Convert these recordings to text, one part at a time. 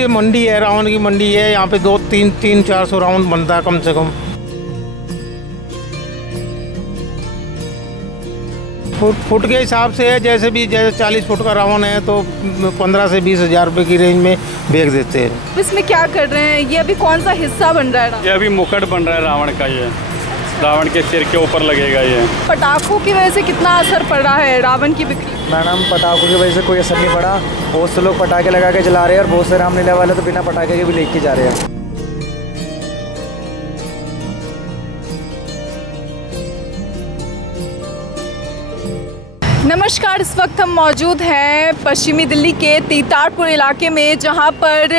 ये मंडी है, रावण की मंडी है। यहाँ पे 200-400 राउंड बनता है कम से कम। फुट के हिसाब से है, जैसे 40 फुट का रावण है तो 15 से 20 हज़ार रुपये की रेंज में बेच देते हैं। इसमें क्या कर रहे हैं? ये अभी कौन सा हिस्सा बन रहा है? ये अभी मुकुट बन रहा है रावण का। ये रावण के सिर के ऊपर लगेगा। ये पटाखों की वजह से कितना असर पड़ रहा है रावण की बिक्री? मैडम, पटाखों की वजह से कोई असर नहीं पड़ा। बहुत से लोग पटाखे लगा के जला रहे हैं और बहुत से रामलीला वाले तो बिना पटाखे के भी लेके जा रहे हैं। नमस्कार, इस वक्त हम मौजूद हैं पश्चिमी दिल्ली के तीतारपुर इलाके में, जहां पर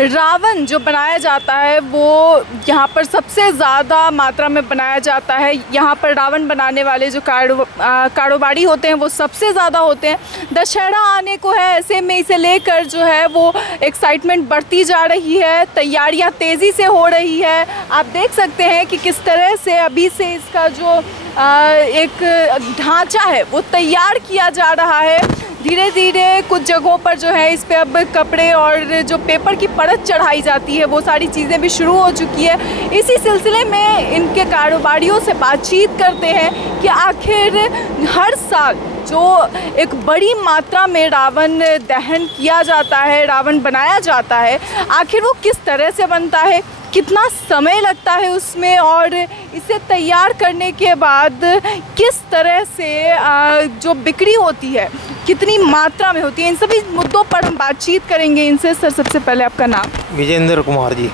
रावण जो बनाया जाता है वो यहां पर सबसे ज़्यादा मात्रा में बनाया जाता है। यहां पर रावण बनाने वाले जो कारोबारी होते हैं वो सबसे ज़्यादा होते हैं। दशहरा आने को है, ऐसे में इसे लेकर जो है वो एक्साइटमेंट बढ़ती जा रही है, तैयारियां तेज़ी से हो रही है। आप देख सकते हैं कि किस तरह से अभी से इसका जो एक ढांचा है वो तैयार किया जा रहा है। धीरे धीरे कुछ जगहों पर जो है इस पे अब कपड़े और जो पेपर की परत चढ़ाई जाती है वो सारी चीज़ें भी शुरू हो चुकी है। इसी सिलसिले में इनके कारोबारियों से बातचीत करते हैं कि आखिर हर साल जो एक बड़ी मात्रा में रावण दहन किया जाता है, रावण बनाया जाता है, आखिर वो किस तरह से बनता है, कितना समय लगता है उसमें, और इसे तैयार करने के बाद किस तरह से जो बिक्री होती है कितनी मात्रा में होती है। इन सभी मुद्दों पर हम बातचीत करेंगे इनसे। सर, सबसे पहले आपका नाम? विजेंद्र कुमार जी।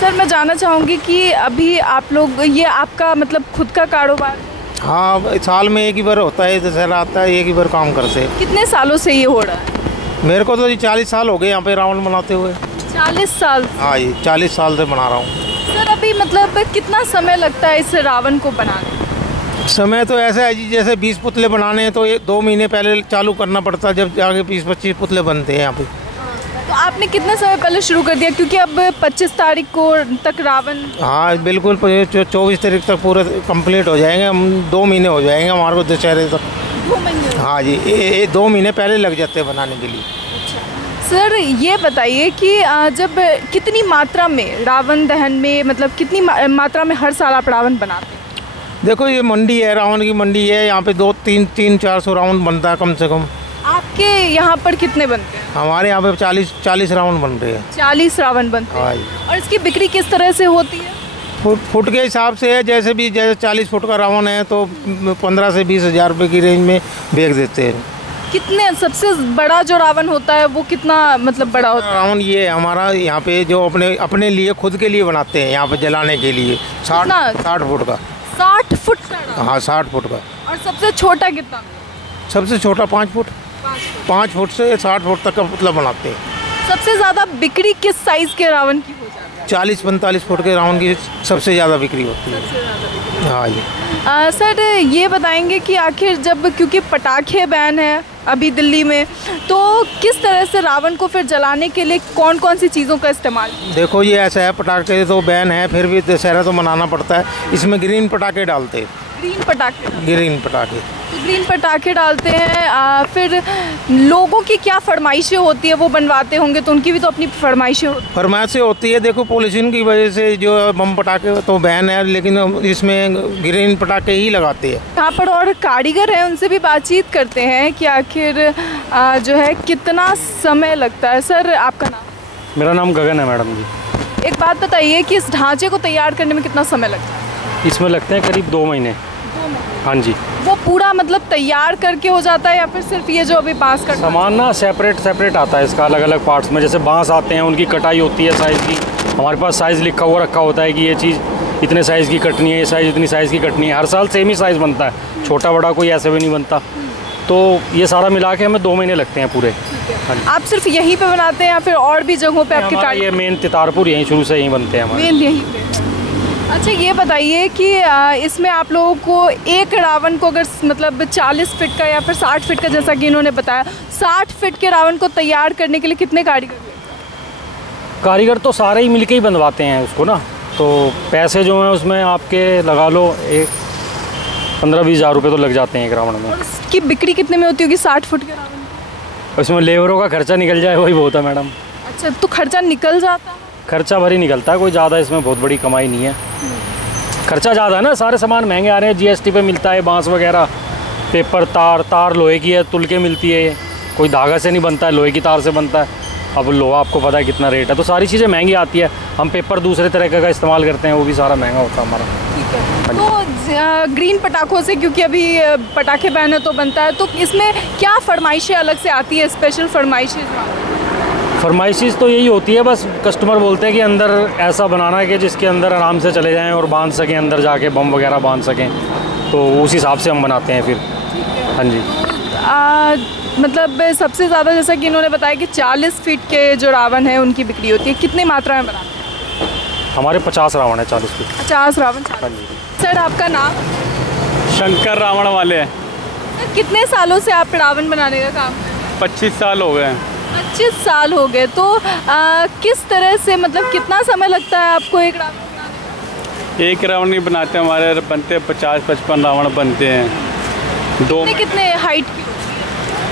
सर, मैं जानना चाहूँगी कि अभी आप लोग, ये आपका मतलब खुद का कारोबार? हाँ, साल में एक ही बार होता है, दशहरा आता है, एक ही बार काम करते हैं। कितने सालों से ये हो रहा है? मेरे को तो 40 साल हो गए यहाँ पे रावण बनाते हुए। 40 साल? हाँ जी, 40 साल से बना रहा हूँ। सर, अभी मतलब कितना समय लगता है इस रावण को बनाने? समय तो ऐसा है जी, जैसे 20 पुतले बनाने हैं तो 2 महीने पहले चालू करना पड़ता है, जब जाके 20-25 पुतले बनते हैं यहाँ पे। तो आपने कितने समय पहले शुरू कर दिया? क्योंकि अब 25 तारीख को तक रावण। हाँ बिल्कुल, 24 तारीख तक पूरे कंप्लीट हो जाएंगे। हम 2 महीने हो जाएंगे हमारे को दशहरे तक। 2 महीने? हाँ जी, 2 महीने पहले लग जाते हैं बनाने के लिए। सर, ये बताइए कि जब कितनी मात्रा में रावण दहन में, मतलब कितनी मात्रा में हर साल आप रावण बनाते हैं? देखो, ये मंडी है, रावण की मंडी है। यहाँ पे 200-400 राउंड बनता है कम से कम। आपके यहाँ पर कितने बनते हैं? हमारे यहाँ पे 40 राउंड बन रहे हैं। 40 रावण बनते हैं। हाँ जी। और इसकी बिक्री किस तरह से होती है? फुट के हिसाब से है, जैसे 40 फुट का रावण है तो 15 से 20 हज़ार रुपये की रेंज में बेच देते हैं। कितने, सबसे बड़ा जो रावण होता है वो कितना मतलब बड़ा होता है? रावण ये हमारा यहाँ पे जो अपने लिए खुद के लिए बनाते हैं, यहाँ पे जलाने के लिए 60 फुट का। 60 फुट का? हाँ, 60 फुट का। और सबसे छोटा कितना? सबसे छोटा 5 फुट। 5 फुट से 60 फुट तक का पुतला बनाते हैं। सबसे ज़्यादा बिक्री किस साइज़ के रावण की हो जाती है? 40-45 फुट के रावण की सबसे ज़्यादा बिक्री होती है। हाँ जी। सर, ये बताएंगे कि आखिर जब, क्योंकि पटाखे बैन है अभी दिल्ली में, तो किस तरह से रावण को फिर जलाने के लिए कौन कौन सी चीज़ों का इस्तेमाल? देखो, ये ऐसा है, पटाखे तो बैन है, फिर भी दशहरा तो मनाना पड़ता है। इसमें ग्रीन पटाखे डालते हैं। ग्रीन पटाखे? ग्रीन पटाखे। तो ग्रीन पटाखे डालते हैं। फिर लोगों की क्या फरमाइशें होती है, वो बनवाते होंगे तो उनकी भी तो अपनी फरमाइशें होती है। देखो, पॉल्यूशन की वजह से जो बम पटाखे तो बैन है, लेकिन इसमें ग्रीन पटाखे ही लगाते हैं। यहाँ पर और कारीगर हैं, उनसे भी बातचीत करते हैं कि आखिर जो है कितना समय लगता है। सर, आपका नाम? मेरा नाम गगन है मैडम जी। एक बात बताइए कि इस ढांचे को तैयार करने में कितना समय लगता है? इसमें लगते हैं करीब 2 महीने। हाँ जी। वो पूरा मतलब तैयार करके हो जाता है या फिर सिर्फ ये जो अभी बांस का सामान ना सेपरेट आता है इसका, अलग अलग पार्ट्स में। जैसे बांस आते हैं, उनकी कटाई होती है साइज़ की। हमारे पास साइज़ रखा होता है कि ये चीज़ इतने साइज़ की कटनी है, ये साइज़ इतनी साइज़ की कटनी है। हर साल सेम ही साइज़ बनता है, छोटा बड़ा कोई ऐसे भी नहीं बनता। तो ये सारा मिला के हमें 2 महीने लगते हैं पूरे। आप सिर्फ यहीं पे बनाते हैं या फिर और भी जगहों पे आपके? ये मेन तीतारपुर यहीं शुरू से यहीं बनते हैं हमारे। मेन यहीं पे। अच्छा, ये बताइए कि इसमें आप लोगों को एक रावण को अगर मतलब 40 फीट का या फिर 60 फीट का, जैसा कि इन्होंने बताया, 60 फीट के रावण को तैयार करने के लिए कितने कारीगर तो सारे ही मिलके ही बनवाते हैं उसको ना। तो पैसे जो हैं उसमें आपके लगा लो 15-20 हज़ार रुपये तो लग जाते हैं एक रावण में। और इसकी बिक्री कितने में होती होगी 60 फुट के रावण? उसमें लेबरों का खर्चा निकल जाए वही बहुत है मैडम। अच्छा, तो खर्चा निकल जाता है? खर्चा भरी निकलता है, कोई ज़्यादा इसमें बहुत बड़ी कमाई नहीं है। खर्चा ज़्यादा है ना, सारे सामान महंगे आ रहे हैं, GST पे मिलता है, बांस वगैरह, पेपर, तार लोहे की है, तुल के मिलती है, ये कोई धागा से नहीं बनता है, लोहे की तार से बनता है। अब लोहा आपको पता है कितना रेट है, तो सारी चीज़ें महंगी आती है। हम पेपर दूसरे तरह का इस्तेमाल करते हैं, वो भी सारा महंगा होता है हमारा। ठीक है, तो ग्रीन पटाखों से, क्योंकि अभी पटाखे बैन तो बनता है, तो इसमें क्या फरमाइशें अलग से आती है, स्पेशल फरमाइशें? फरमाइशें तो यही होती है, बस कस्टमर बोलते हैं कि अंदर ऐसा बनाना है कि जिसके अंदर आराम से चले जाएं और बांध सकें, अंदर जाके बम वगैरह बांध सकें, तो उस हिसाब से हम बनाते हैं फिर। हाँ जी। मतलब सबसे ज़्यादा, जैसा कि इन्होंने बताया कि 40 फीट के जो रावण है उनकी बिक्री होती है, कितनी मात्रा में बनाते हैं? हमारे 50 रावण है, 40 फीट। 50 रावण। हाँ जी। सर, आपका नाम? शंकर रावण वाले हैं। सर, कितने सालों से आप रावण बनाने का काम कर रहे हैं? 25 साल हो गए। 25 साल हो गए। तो किस तरह से, मतलब कितना समय लगता है आपको एक रावण बनाने में? एक रावण नहीं बनाते, हमारे बनते 50-55 रावण बनते हैं। कितने हाइट की?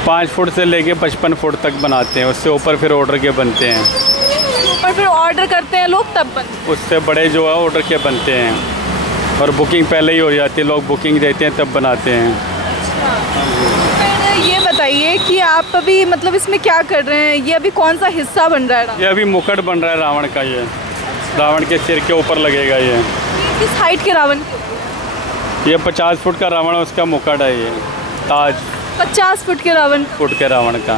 5 फुट से लेके 55 फुट तक बनाते हैं, उससे ऊपर फिर ऑर्डर के बनते हैं। ऊपर फिर ऑर्डर करते हैं लोग, तब बनते हैं? उससे बड़े जो है ऑर्डर के बनते हैं, और बुकिंग पहले ही हो जाती है, लोग बुकिंग देते हैं तब बनाते हैं। फिर ये बताइए कि आप अभी मतलब इसमें क्या कर रहे हैं, ये अभी कौन सा हिस्सा बन रहा है? ये अभी मुकुट बन रहा है रावण का, ये रावण के सिर के ऊपर लगेगा। ये किस हाइट के रावण? ये 50 फुट का रावण है, उसका मुकुट है, ये ताज। 50 फुट के रावण? फुट के रावण का।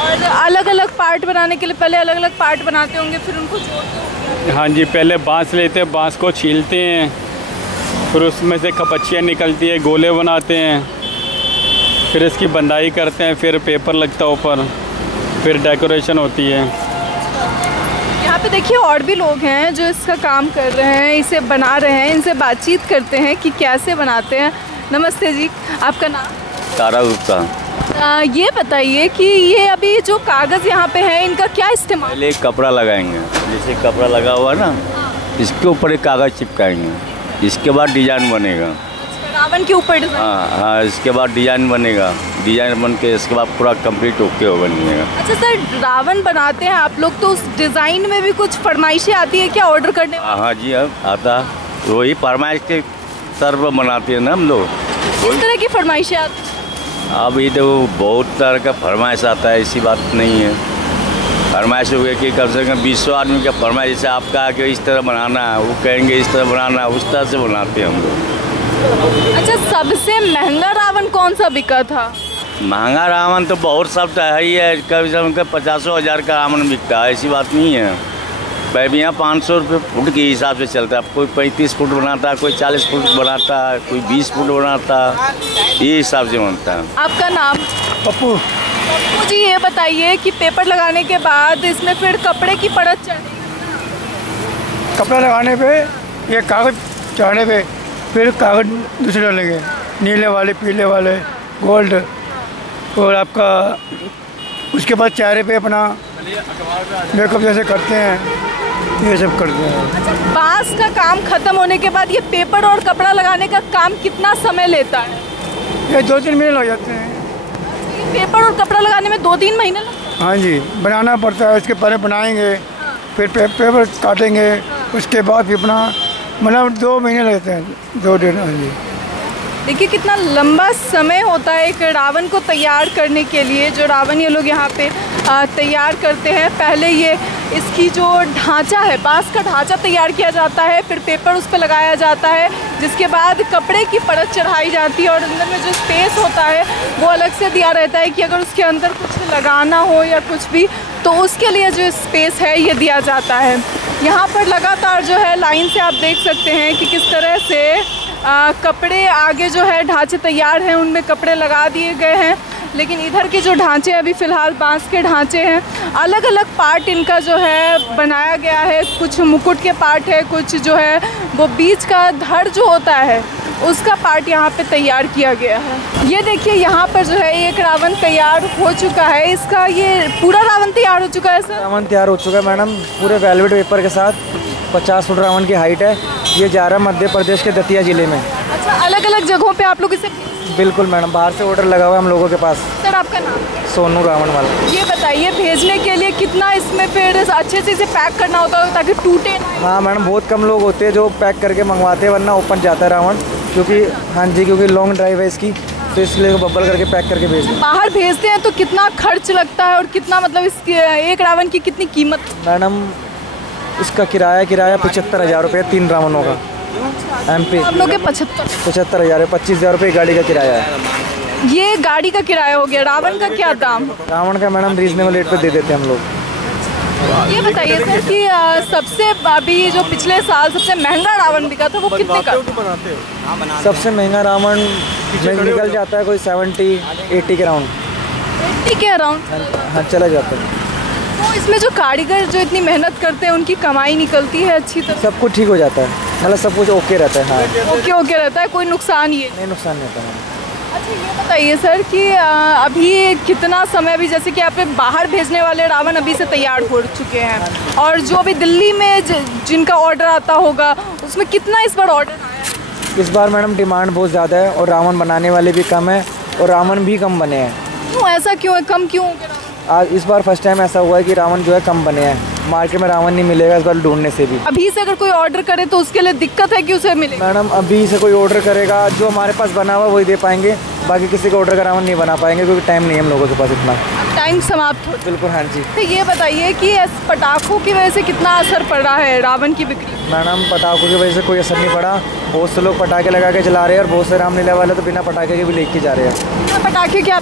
और अलग अलग पार्ट बनाने के लिए पहले अलग अलग पार्ट बनाते होंगे, फिर उनको जोड़ते होंगे? हाँ जी, पहले बांस लेते हैं, बांस को छीलते हैं, फिर उसमें से कपचियाँ निकलती है, गोले बनाते हैं, फिर इसकी बंदाई करते हैं, फिर पेपर लगता है ऊपर, फिर डेकोरेशन होती है। यहाँ पे देखिए और भी लोग हैं जो इसका काम कर रहे हैं, इसे बना रहे हैं, इनसे बातचीत करते हैं कि कैसे बनाते हैं। नमस्ते जी, आपका नाम? तारा गुप्ता। ये बताइए कि ये अभी जो कागज़ यहाँ पे है, इनका क्या इस्तेमाल? पहले एक कपड़ा लगाएंगे, जैसे कपड़ा लगा हुआ ना, इसके ऊपर एक कागज़ चिपकाएंगे, इसके बाद डिजाइन बनेगा। रावण के ऊपर डिजाइन? हाँ, इसके बाद डिजाइन बनेगा, डिजाइन बन के इसके बाद पूरा कंप्लीट ओके हो बनेगा। अच्छा सर, रावण बनाते हैं आप लोग, तो उस डिज़ाइन में भी कुछ फरमाइशें आती है क्या ऑर्डर करने में? हाँ जी, अब आता, वही फरमाइश के सर पर बनाते हैं ना हम लोग। किस तरह की फरमाइशें आती हैं? अब ये तो बहुत तरह का फरमाइश आता है, ऐसी बात नहीं है। फरमाइश हो गया कि कम से कम 20 आदमी का फरमाइश, जैसे आप कहा कि इस तरह बनाना है, वो कहेंगे इस तरह बनाना है, उस तरह से बनाते हैं हम लोग। अच्छा, सबसे महंगा रावण कौन सा बिका था? महंगा रावण तो बहुत सब है ही है, कभी कभी 50,000 का रावण बिकता है, ऐसी बात नहीं है। भाई यहाँ 500 रुपये फुट के हिसाब से चलता है, कोई 35 फुट बनाता है, कोई 40 फुट बनाता है, कोई 20 फुट बनाता है, ये हिसाब से बनता है। आपका नाम? पप्पू। पप्पू जी, ये बताइए कि पेपर लगाने के बाद इसमें फिर कपड़े की परत चढ़ेगी? कपड़ा लगाने पे, ये कागज़ चढ़ाने पे, फिर कागज़ दूसरे डालेंगे, नीले वाले, पीले वाले, गोल्ड, और आपका उसके बाद चेहरे पे अपना मेकअप जैसे करते हैं, ये सब करते हैं। अच्छा, बांस का काम खत्म होने के बाद ये पेपर और कपड़ा लगाने का काम कितना समय लेता है? ये 2-3 महीने लग जाते हैं। ये पेपर और कपड़ा लगाने में 2-3 महीने लगते हैं? हाँ जी, बनाना पड़ता है, उसके पहले बनाएंगे, फिर पेपर काटेंगे, उसके बाद भी अपना मतलब 2 महीने लगते हैं, 2-1.5। हाँ जी। देखिए कितना लंबा समय होता है एक रावण को तैयार करने के लिए। जो रावण ये लोग यहाँ पे तैयार करते हैं, पहले ये इसकी जो ढांचा है, बांस का ढांचा तैयार किया जाता है, फिर पेपर उस पर लगाया जाता है, जिसके बाद कपड़े की परत चढ़ाई जाती है, और अंदर में जो स्पेस होता है वो अलग से दिया रहता है कि अगर उसके अंदर कुछ लगाना हो या कुछ भी, तो उसके लिए जो स्पेस है ये दिया जाता है। यहाँ पर लगातार जो है लाइन से आप देख सकते हैं कि किस तरह से कपड़े आगे जो है ढांचे तैयार हैं, उनमें कपड़े लगा दिए गए हैं, लेकिन इधर के जो ढांचे अभी फ़िलहाल बांस के ढांचे हैं। अलग अलग पार्ट इनका जो है बनाया गया है, कुछ मुकुट के पार्ट है, कुछ जो है वो बीच का धड़ जो होता है उसका पार्ट यहाँ पे तैयार किया गया है। ये देखिए यहाँ पर जो है एक रावण तैयार हो चुका है। इसका ये पूरा रावण तैयार हो चुका है सर? रावण तैयार हो चुका है मैडम, पूरे वेलवेट पेपर के साथ। 50 फुट रावण की हाइट है। ये जा रहा है मध्य प्रदेश के दतिया ज़िले में। अच्छा, अलग अलग जगहों पे आप लोग इसे बिल्कुल मैडम, बाहर से ऑर्डर लगा हुआ है हम लोगों के पास। सर आपका नाम? सोनू रावण वाला। ये बताइए भेजने के लिए कितना इसमें फिर अच्छे से इसे पैक करना होता है ताकि टूटे ना? हाँ मैडम, बहुत कम लोग होते हैं जो पैक करके मंगवाते हैं, वरना ओपन जाता है रावण, क्योंकि हाँ जी, क्योंकि लॉन्ग ड्राइव है इसकी, तो इसलिए बब्बल करके पैक करके भेजते हैं। बाहर भेजते हैं तो कितना खर्च लगता है और कितना मतलब इसकी एक रावण की कितनी कीमत? मैडम इसका किराया 75,000 रुपये 3 रावणों का MP। हम लोग के 75,000 है, 25,000 रुपये गाड़ी का किराया है। ये गाड़ी का किराया हो गया। रावण का क्या दाम? रावण का मैडम रीजनेबल रेट पे दे देते हैं हम लोग। ये बताइए सर कि सबसे अभी जो पिछले साल सबसे महंगा रावण बिका था वो कितने का? सबसे महंगा रावण निकल जाता है कोई 70-80 के राउंड। 80 के अराउंड? हाँ चला जाता है। तो इसमें जो कारीगर जो इतनी मेहनत करते हैं उनकी कमाई निकलती है अच्छी तरह? सब कुछ ठीक हो जाता है, मतलब सब कुछ ओके रहता है। हाँ ओके रहता है, कोई नुकसान ये नहीं, नुकसान नहीं होता मैडम। अच्छा, ये बताइए सर कि अभी कितना समय, अभी जैसे कि आप बाहर भेजने वाले रावण अभी से तैयार हो चुके हैं, और जो अभी दिल्ली में जिनका ऑर्डर आता होगा उसमें कितना इस बार ऑर्डर आया? इस बार मैडम डिमांड बहुत ज़्यादा है और रावण बनाने वाले भी कम है और रावण भी कम बने हैं। क्यों, ऐसा क्यों है, कम क्यों? आज इस बार फर्स्ट टाइम ऐसा हुआ है कि रावण जो है कम बने हैं, मार्केट में रावण नहीं मिलेगा इस बार ढूंढने से भी। अभी से अगर कोई ऑर्डर करे तो उसके लिए दिक्कत है कि उसे मिले? मैडम अभी से कोई ऑर्डर करेगा, जो हमारे पास बना हुआ वही दे पाएंगे, बाकी किसी को ऑर्डर का रावण नहीं बना पाएंगे क्योंकि टाइम नहीं है हम लोगों के पास इतना। टाइम समाप्त हो? बिल्कुल हाँ जी। तो ये बताइए कि इस पटाखों की वजह से कितना असर पड़ रहा है रावण की बिक्री? मैडम पटाखों की वजह से कोई असर नहीं पड़ा, बहुत से लोग पटाखे लगा के चला रहे हैं और बहुत से रामलीला वाले तो बिना पटाखे के भी लेके जा रहे हैं। पटाखे क्या?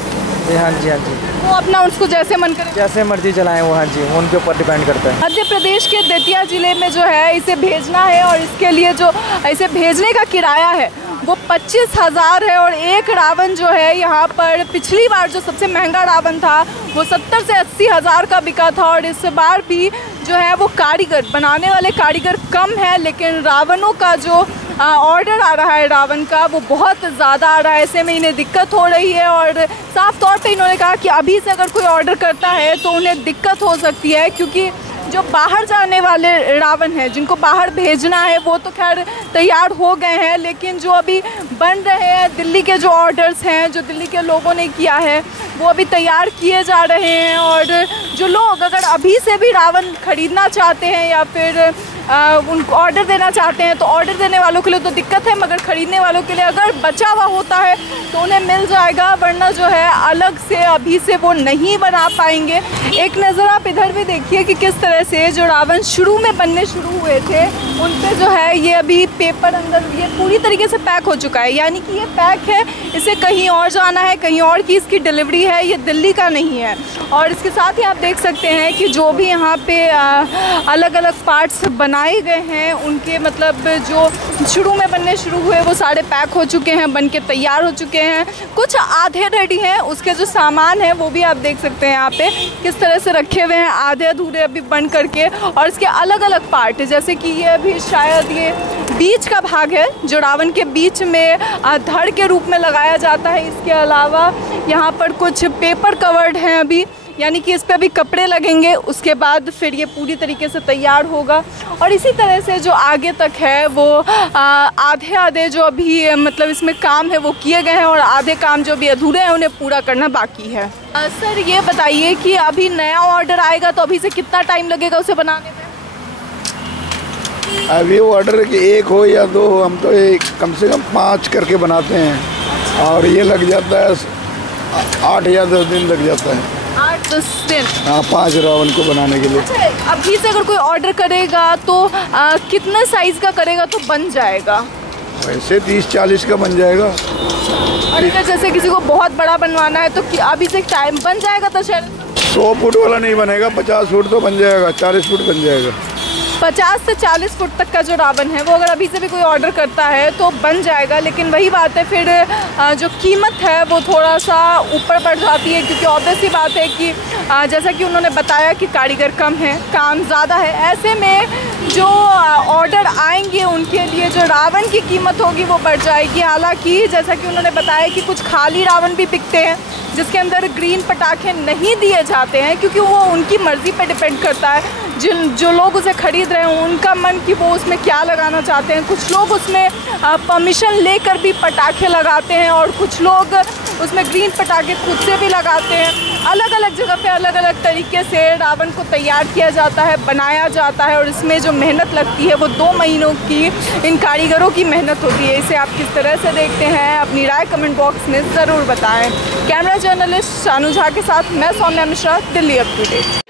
हाँ जी, हाँ जी, वो अपना उसको जैसे मन करे जैसे मर्जी चलाएं वो। हाँ जी, उनके ऊपर डिपेंड करता है। मध्य प्रदेश के दतिया जिले में जो है इसे भेजना है, और इसके लिए जो इसे भेजने का किराया है वो 25,000 है। और एक रावण जो है यहाँ पर पिछली बार जो सबसे महंगा रावण था वो 70 से 80 हज़ार का बिका था, और इस बार भी जो है वो कारीगर, बनाने वाले कारीगर कम है, लेकिन रावणों का जो ऑर्डर आ रहा है रावण का वो बहुत ज़्यादा आ रहा है। ऐसे में इन्हें दिक्कत हो रही है, और साफ तौर पे इन्होंने कहा कि अभी से अगर कोई ऑर्डर करता है तो उन्हें दिक्कत हो सकती है, क्योंकि जो बाहर जाने वाले रावण हैं जिनको बाहर भेजना है वो तो खैर तैयार हो गए हैं, लेकिन जो अभी बन रहे हैं दिल्ली के जो ऑर्डर्स हैं जो दिल्ली के लोगों ने किया है वो अभी तैयार किए जा रहे हैं। और जो लोग अगर अभी से भी रावण ख़रीदना चाहते हैं या फिर उनको ऑर्डर देना चाहते हैं तो ऑर्डर देने वालों के लिए तो दिक्कत है, मगर ख़रीदने वालों के लिए अगर बचा हुआ होता है तो उन्हें मिल जाएगा, वरना जो है अलग से अभी से वो नहीं बना पाएंगे। एक नज़र आप इधर भी देखिए कि किस तरह से जो रावण शुरू में बनने शुरू हुए थे उन पे जो है ये अभी पेपर अंदर ये पूरी तरीके से पैक हो चुका है, यानी कि ये पैक है, इसे कहीं और जाना है, कहीं और की इसकी डिलीवरी है, ये दिल्ली का नहीं है। और इसके साथ ही आप देख सकते हैं कि जो भी यहाँ पे अलग अलग पार्ट्स बनाए गए हैं उनके मतलब जो शुरू में बनने शुरू हुए वो सारे पैक हो चुके हैं, बन के तैयार हो चुके हैं, कुछ आधे रेडी हैं। उसके जो सामान है वो भी आप देख सकते हैं यहाँ पे किस तरह से रखे हुए हैं, आधे अधूरे अभी बन करके। और इसके अलग अलग पार्ट जैसे कि ये अभी शायद ये बीच का भाग है जो रावण के बीच में धड़ के रूप में लगाया जाता है। इसके अलावा यहाँ पर कुछ पेपर कवर्ड हैं अभी, यानी कि इस पे अभी कपड़े लगेंगे, उसके बाद फिर ये पूरी तरीके से तैयार होगा। और इसी तरह से जो आगे तक है वो आधे आधे जो अभी मतलब इसमें काम है वो किए गए हैं, और आधे काम जो अभी अधूरे हैं उन्हें पूरा करना बाकी है। सर ये बताइए कि अभी नया ऑर्डर आएगा तो अभी से कितना टाइम लगेगा उसे बनाने में? अभी ऑर्डर कि एक हो या दो हो, हम तो एक कम से कम 5 करके बनाते हैं, और ये लग जाता है 8 या 10 दिन लग जाता है। 8-10 दिन? हाँ, 5 रावण को बनाने के लिए। अच्छा, अभी से अगर कोई ऑर्डर करेगा तो कितने साइज़ का करेगा तो बन जाएगा? वैसे 30-40 का बन जाएगा। और अगर जैसे किसी को बहुत बड़ा बनवाना है तो अभी से टाइम बन जाएगा तो शायद 100 फुट वाला नहीं बनेगा, 50 फुट तो बन जाएगा, 40 फुट बन जाएगा। 50 से 40 फुट तक का जो रावण है वो अगर अभी से भी कोई ऑर्डर करता है तो बन जाएगा, लेकिन वही बात है फिर जो कीमत है वो थोड़ा सा ऊपर बढ़ जाती है, क्योंकि ऑब्वियस ही बात है कि जैसा कि उन्होंने बताया कि कारीगर कम है, काम ज़्यादा है। ऐसे में जो ऑर्डर आएंगे उनके लिए जो रावण की कीमत होगी वो बढ़ जाएगी। हालांकि जैसा कि उन्होंने बताया कि कुछ खाली रावण भी बिकते हैं जिसके अंदर ग्रीन पटाखे नहीं दिए जाते हैं, क्योंकि वो उनकी मर्ज़ी पे डिपेंड करता है। जो लोग उसे खरीद रहे हैं उनका मन कि वो उसमें क्या लगाना चाहते हैं। कुछ लोग उसमें परमिशन लेकर भी पटाखे लगाते हैं और कुछ लोग उसमें ग्रीन पटाखे खुद से भी लगाते हैं। अलग अलग जगह पे अलग अलग तरीके से रावण को तैयार किया जाता है, बनाया जाता है और इसमें जो मेहनत लगती है वो 2 महीनों की इन कारीगरों की मेहनत होती है। इसे आप किस तरह से देखते हैं, अपनी राय कमेंट बॉक्स में ज़रूर बताएं। कैमरा जर्नलिस्ट शानू झा के साथ मैं Saumya Mishra, Delhi up to date.